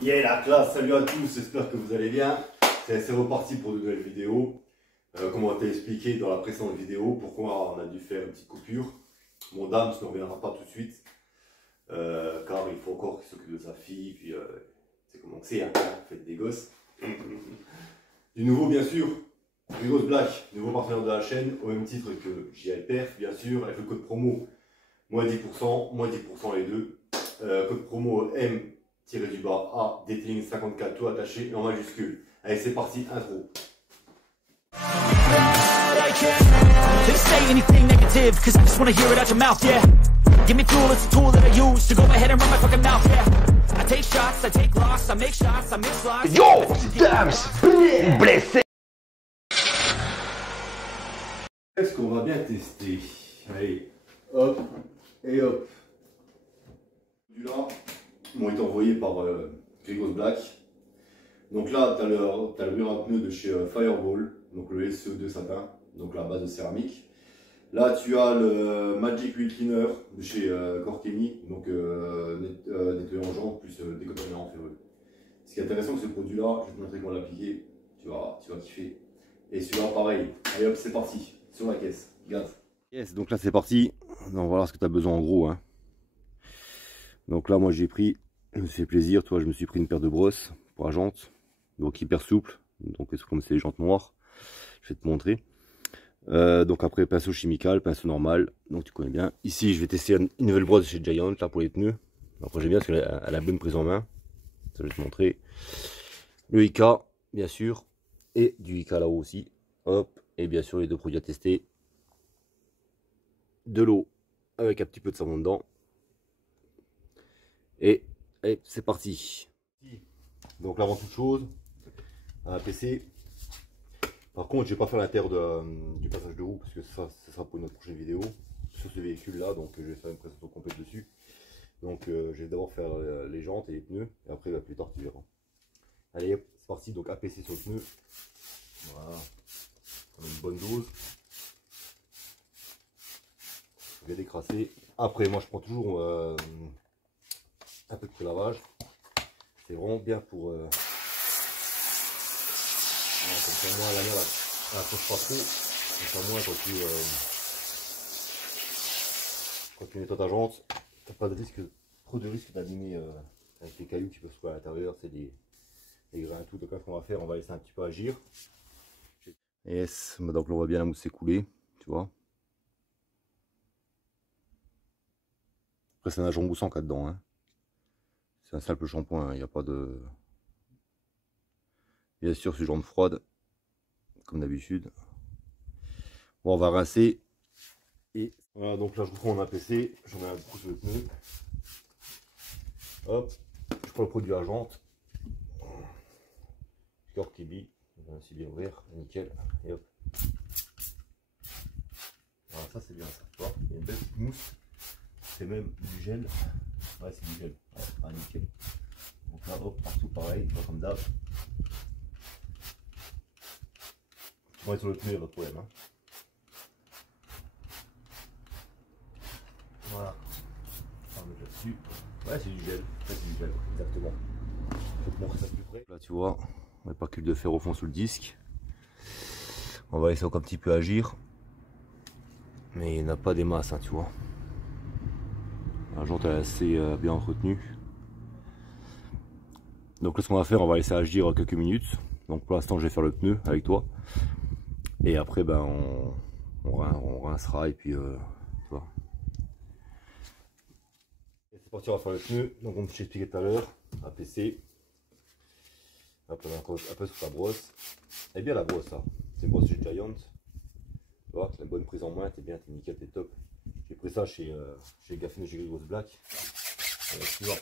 Yeah la classe, salut à tous, j'espère que vous allez bien. C'est reparti pour de nouvelles vidéos. Comme on t'a expliqué dans la précédente vidéo, pourquoi on a dû faire une petite coupure. Mon dame ne reviendra pas tout de suite, car il faut encore qu'il s'occupe de sa fille, puis c'est comment c'est, hein, faites des gosses. Du nouveau bien sûr, Grigos Black, nouveau partenaire de la chaîne, au même titre que JLPF bien sûr, avec le code promo moins 10% les deux. Code promo M-du-bas A, detailing 54, tout attaché et en majuscule. Allez, c'est parti, intro. They say anything negative, cause I just wanna hear it out your mouth, yeah. Give me fuel, it's a tool that I use to go ahead and run my fucking mouth, yeah. I take shots, I take loss, I make shots, I mix lots. Yo, c'est Dams, blessé. Est-ce qu'on va bien tester? Allez, hop, et hop. Celui-là m'ont été envoyés par Grigos Black. Donc là, tu as le mur à pneus de chez Fireball, donc le SE2 satin, donc la base de céramique. Là, tu as le Magic Wheel Cleaner de chez Corkemi, donc nettoyant jantes plus décollage en ferreux. Ce qui est intéressant avec ce produit-là, je vais te montrer comment l'appliquer, tu vas kiffer. Et celui-là, pareil. Allez hop, c'est parti, sur la caisse, regarde. Yes, donc là c'est parti, donc voilà ce que tu as besoin en gros. Hein. Donc là, moi j'ai pris, je me suis fait plaisir, toi, je me suis pris une paire de brosses pour la jante, donc hyper souple, donc comme c'est les jantes noires, je vais te montrer. Donc après pinceau chimical, pinceau normal, donc tu connais bien. Ici je vais tester une nouvelle brosse chez Giant là pour les pneus. Après j'aime bien parce qu'elle a bonne prise en main, ça je vais te montrer. Le IK bien sûr, et du IK là-haut aussi, hop, et bien sûr les deux produits à tester. De l'eau avec un petit peu de savon dedans. Et c'est parti. Donc là avant toute chose, un PC. Par contre je vais pas faire l'intérieur du passage de roue parce que ça sera pour notre prochaine vidéo sur ce véhicule là, donc je vais faire une présentation complète dessus. Donc je vais d'abord faire les jantes et les pneus et après bah, plus tard tu verras. Allez c'est parti, donc APC sur le pneu. Voilà, une bonne dose. Je vais décrasser. Après moi je prends toujours un peu de prélavage. C'est vraiment bien pour comme ça moi la mer elle approche pas trop. Comme ça moi quand tu nettoies ta jante, t'as pas de risque, trop de risque d'abîmer avec les cailloux qui peuvent se trouver à l'intérieur, c'est des grains et tout. Donc là ce qu'on va faire, on va laisser un petit peu agir. Yes, donc là on voit bien la mousse s'écouler, tu vois. Après c'est un agent moussant qu'il y a dedans, hein. C'est un simple shampoing, il n'y a pas de... Bien sûr, c'est jante froide, comme d'habitude. Bon, on va rincer. Et voilà, donc là, je reprends mon APC, j'en ai un coup sur le pneu. Hop, je prends le produit à jante. Corkemi, ainsi bien ouvert, nickel. Et hop. Voilà, ça c'est bien ça, tu vois. Il y a une belle petite mousse. C'est même du gel. Ouais, c'est du gel. Ouais, ah, nickel. Donc là, hop, partout pareil, comme d'hab. Tu vas sur le pneu, il n'y a pas de problème. Hein. Voilà. On va mettre là-dessus. Ouais, c'est du gel. Ouais, c'est du gel, exactement. Je vais te montrer ça plus près. Là, tu vois, on a pas que de fer au fond sous le disque. On va laisser encore un petit peu agir. Mais il n'y en a pas des masses, hein, tu vois. La jante est assez bien entretenue. Donc là, ce qu'on va faire, on va laisser agir quelques minutes. Donc pour l'instant, je vais faire le pneu avec toi. Et après, ben, on rincera et puis, tu vois. C'est parti, on va faire le pneu. Donc comme je t'ai expliqué tout à l'heure, APC. Après, on a un peu sur ta brosse. Elle est bien la brosse, là. C'est une brosse chez Giant. Tu vois, c'est une bonne prise en main, t'es bien, t'es nickel, t'es top. J'ai pris ça chez Gaffin de chez Grigos Black. Tu vois.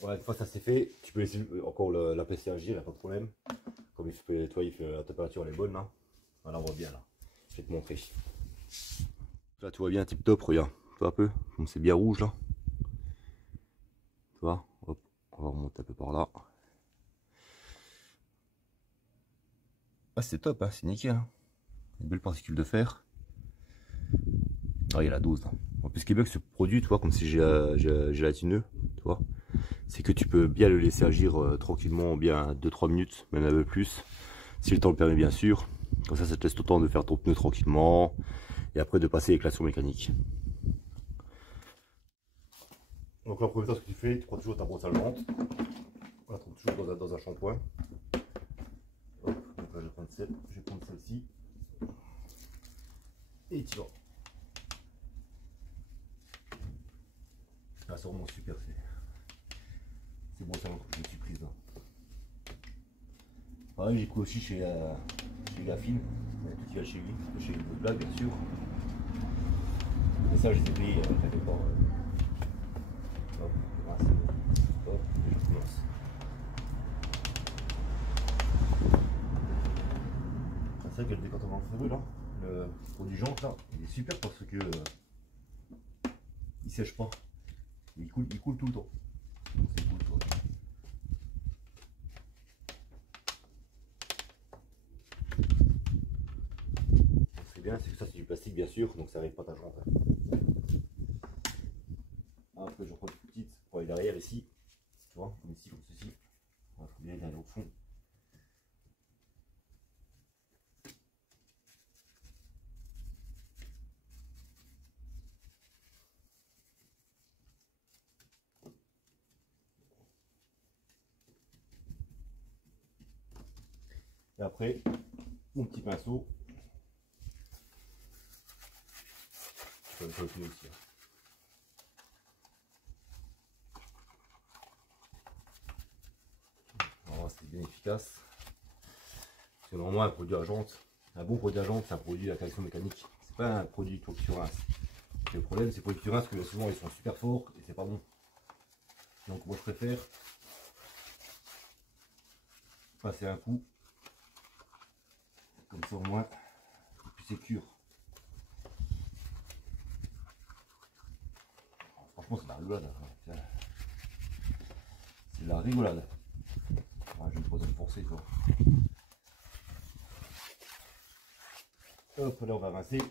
Voilà, une fois ça c'est fait, tu peux laisser encore l'APC agir, il n'y a pas de problème. Comme il fait, toi, il fait, la température elle est bonne là. Voilà, on voit bien là. Je vais te montrer. Là tu vois bien tip top, regarde, tu vois un peu, comme c'est bien rouge là. Tu vois, hop, on va remonter un peu par là. Ah c'est top, hein, c'est nickel. Hein. Une belle particule de fer. Ah il y a la dose. Hein. En plus ce qui est bien avec ce produit, tu vois, comme c'est gélatineux, tu vois, c'est que tu peux bien le laisser agir tranquillement, bien 2-3 minutes, même un peu plus, si le temps le permet bien sûr. Comme ça te laisse autant de faire ton pneu tranquillement et après de passer avec l'action mécanique. Donc là, premier temps, ce que tu fais, tu prends toujours ta brosse à lente. On la trouve toujours dans un shampoing. Hop, donc là je vais prendre celle-ci. Et tu vas. Là c'est vraiment super, c'est bon, ça que je me suis prise là. Pareil, j'ai pris aussi chez Gafine, tout qui va chez lui, chez Black bien sûr. Mais ça je les ai payés, ça fait pas. Hop, hop, et je commence. C'est vrai que le décantement de feu là, le produit jante là, il est super parce que il sèche pas. Il coule tout le temps. C'est cool, toi. C'est bien, c'est que ça c'est du plastique bien sûr, donc ça n'arrive pas à ta jante. Après je reprends une petite pour aller derrière ici, tu vois, comme ici, comme ceci. Il faut bien aller au fond. Et après, mon petit pinceau. Je peux le tenir aussi. Alors c'est bien efficace. Parce que normalement un produit à jante, un bon produit à jante, c'est un produit à action mécanique. C'est pas un produit que tu rinces. Le problème c'est pour les que tu rinces que souvent ils sont super forts et c'est pas bon. Donc moi je préfère passer un coup. Comme ça au moins, plus sécure. Franchement c'est de la rigolade. C'est de la rigolade. Ah, je vais pas te forcer quoi. Hop, là on va rincer.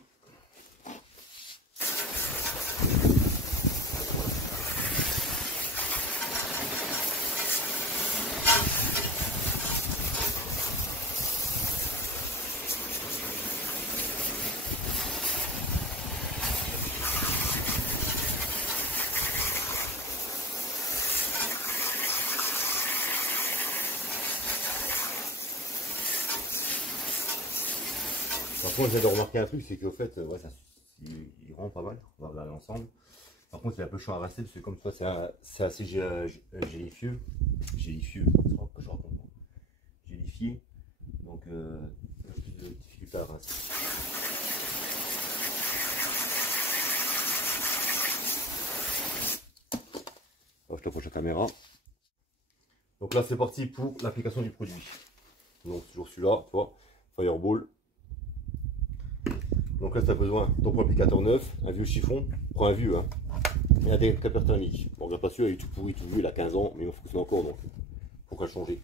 Par contre, j'ai de remarquer un truc, c'est qu'au fait, ouais, il rend pas mal. On va regarder ensemble. Par contre, c'est un peu chaud à rincer parce que comme ça, c'est assez gélifieux. Gélifieux, c'est pas que je raconte. Gélifié. Donc, un peu plus de difficulté à rincer. Alors, je te approche la caméra. Donc là, c'est parti pour l'application du produit. Donc, toujours celui-là, tu vois, Fireball. Donc là, tu as besoin de ton applicateur neuf, un vieux chiffon, prends un vieux, hein, et un décapeur thermique. Bon, regarde pas celui-là, il est tout pourri, tout vieux, il a 15 ans, mais il fonctionne encore, donc faut qu'à le changer.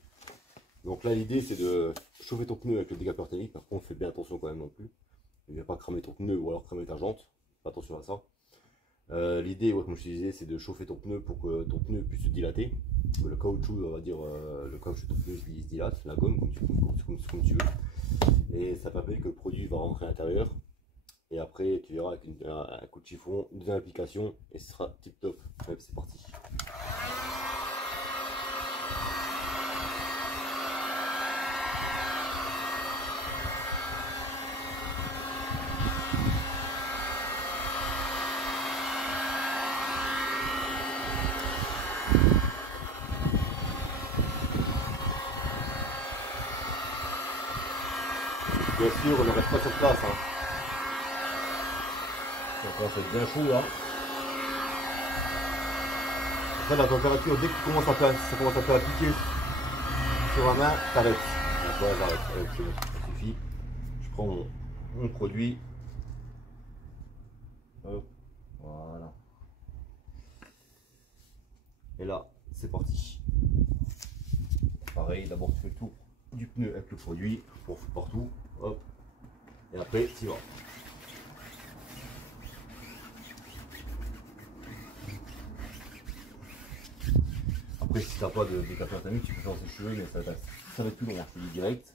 Donc là, l'idée, c'est de chauffer ton pneu avec le décapeur thermique. Par contre, fais bien attention quand même non plus. Ne viens pas cramer ton pneu ou alors cramer ta jante. Fais attention à ça. L'idée, ouais, comme je te disais, c'est de chauffer ton pneu pour que ton pneu puisse se dilater. Le caoutchouc, on va dire, le caoutchouc de ton pneu se dilate, la gomme, comme tu veux. Et ça permet que le produit va rentrer à l'intérieur. Et après, tu verras avec un coup de chiffon, une deuxième application, et ce sera tip top. Ouais, c'est parti. Bien sûr, on ne reste pas sur place. Hein. Ça commence à être bien chaud là. Après la température, dès que tu commences à faire appliquer sur la main, t'arrêtes. Ouais, j'arrête, c'est bon, ça suffit. Je prends mon produit. Hop, voilà. Et là, c'est parti. Pareil, d'abord tu fais le tour du pneu avec le produit pour foutre partout. Hop. Et après, tu vas. Après, si tu n'as pas de décapeur à ta nuque, tu peux faire tes cheveux, mais ça va être plus long, je te dis direct.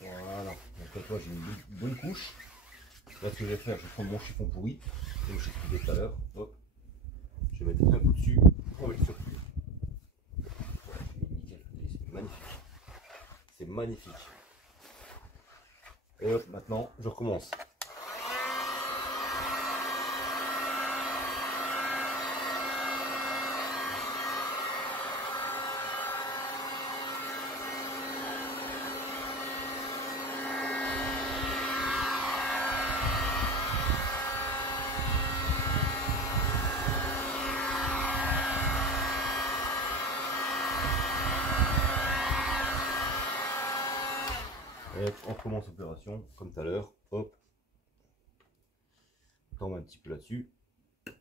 Voilà. Donc là, toi, j'ai une bonne couche. Là, ce que je vais faire, je vais prendre mon chiffon pourri, comme je t'expliquais tout à l'heure. Hop. Je vais mettre un coup dessus pour mettre le surplus. Nickel, c'est magnifique. C'est magnifique. Et hop, maintenant, je recommence. Et hop, on recommence l'opération comme tout à l'heure. Hop. On met un petit peu là-dessus. Et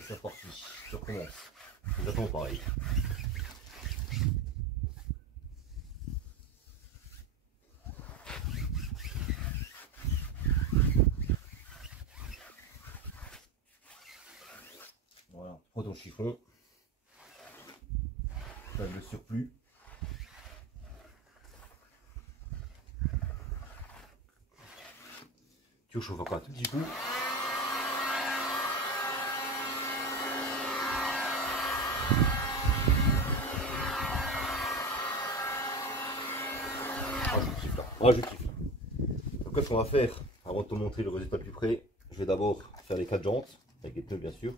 c'est parti. Je recommence. Exactement pareil. Voilà, tu prends ton chiffon. Tu as le surplus. Tu chauffes encore un tout petit coup. Ah, je kiffe là. Ah, je kiffe. Donc, qu'est-ce qu'on va faire avant de te montrer le résultat le plus près? Je vais d'abord faire les 4 jantes, avec les pneus bien sûr.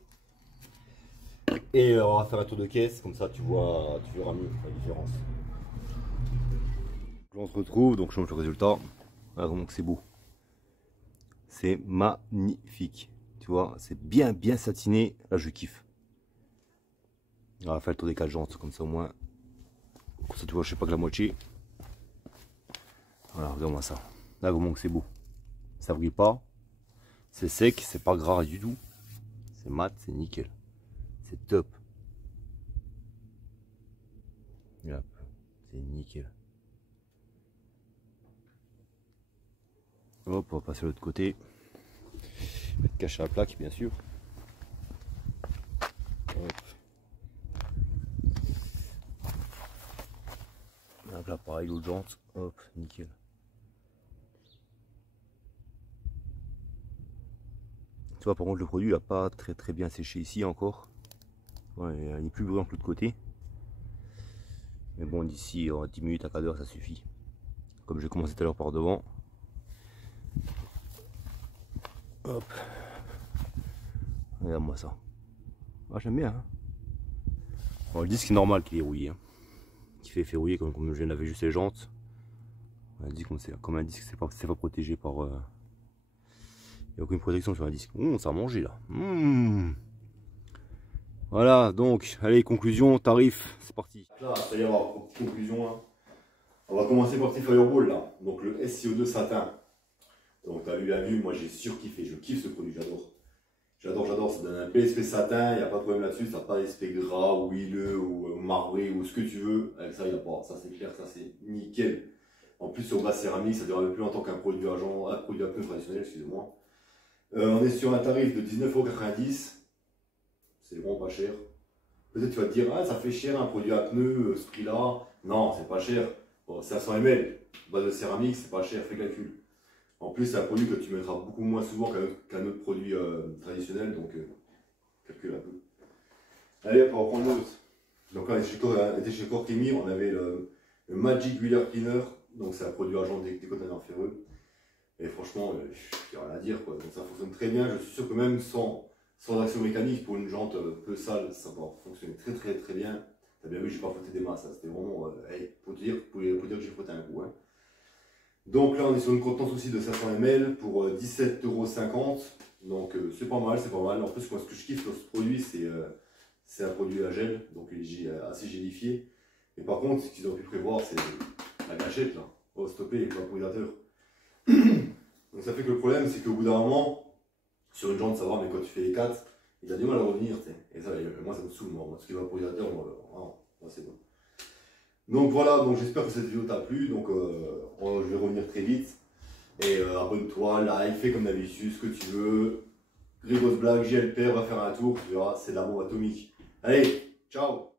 Et on va faire un tour de caisse, comme ça tu verras mieux la différence. On se retrouve, donc je montre le résultat. Voilà comment c'est beau. C'est magnifique. Tu vois, c'est bien satiné. Là, je kiffe. On va faire le tour des 4 jantes, comme ça au moins. Comme ça, tu vois, je sais pas que la moitié. Voilà, regarde-moi ça. Là, comment c'est beau. Ça brille pas. C'est sec, c'est pas gras du tout. C'est mat, c'est nickel. C'est top. Là, c'est nickel. Hop, on va passer de l'autre côté. Je vais te cacher la plaque, bien sûr. Hop. Hop là, pareil, l'autre jante. Hop, nickel. Tu vois, par contre, le produit n'a pas très bien séché ici encore. Ouais, il est plus brillant que l'autre côté. Mais bon, d'ici 10 minutes à 4 heures, ça suffit. Comme j'ai commencé tout à l'heure par devant. Hop. Regarde-moi ça. Ah, j'aime bien. Hein. Bon, le disque est normal qu'il est rouillé. Hein. Qui fait rouiller comme je l'avais juste les jantes. On dit comme un disque, c'est pas protégé par. Il n'y a aucune protection sur un disque. Ça a mangé là. Voilà, donc, allez, conclusion, tarif, c'est parti. Là, ça y est, conclusion. Là. On va commencer par le petit Fireball là. Donc le SCO2 satin. Donc tu as bien vu, moi j'ai surkiffé, je kiffe ce produit, j'adore, ça donne un bel aspect satin, il n'y a pas de problème là-dessus, ça n'a pas d'aspect gras ou huileux ou marbré ou ce que tu veux, avec ça il n'y a pas, ça c'est clair, ça c'est nickel. En plus sur base céramique, ça dure plus longtemps qu'un produit à pneu traditionnel, excusez-moi. On est sur un tarif de 19,90 €, c'est vraiment pas cher. Peut-être tu vas te dire, ah ça fait cher un produit à pneu, ce prix là, non c'est pas cher, bon, c'est à 100 ml, base de céramique, c'est pas cher, fais le calcul. En plus, c'est un produit que tu mettras beaucoup moins souvent qu'un autre produit traditionnel, donc calcule un peu. Allez, on va prendre l'autre. Donc là, on était chez Cortimi, on avait le Magic Wheeler Cleaner, donc c'est un produit agent des conteneurs ferreux. Et franchement, il n'y a rien à dire, quoi. Donc ça fonctionne très bien. Je suis sûr que même sans action mécanique, pour une jante peu sale, ça va fonctionner très bien. T'as bien vu, j'ai pas frotté des masses, hein. C'était vraiment, pour te dire que j'ai frotté un coup. Hein. Donc là on est sur une contenance aussi de 500 ml pour 17,50 €. Donc c'est pas mal, En plus moi ce que je kiffe sur ce produit c'est un produit à gel, donc il est assez gélifié. Et par contre, ce qu'ils ont pu prévoir, c'est la gâchette là. Oh, stopper les vaporisateur. Donc ça fait que le problème, c'est qu'au bout d'un moment, sur une jante, ça va, mais quand tu fais les 4, il a du mal à revenir, tu sais. Et ça, moi, ça me saoule, moi. Parce que les vaporisateurs, moi, c'est bon. Donc voilà, donc j'espère que cette vidéo t'a plu. Donc je vais revenir très vite. Et abonne-toi, like, fais comme d'habitude, ce que tu veux. Grégos Black, JLP, on va faire un tour, tu verras, c'est de la bombe atomique. Allez, ciao!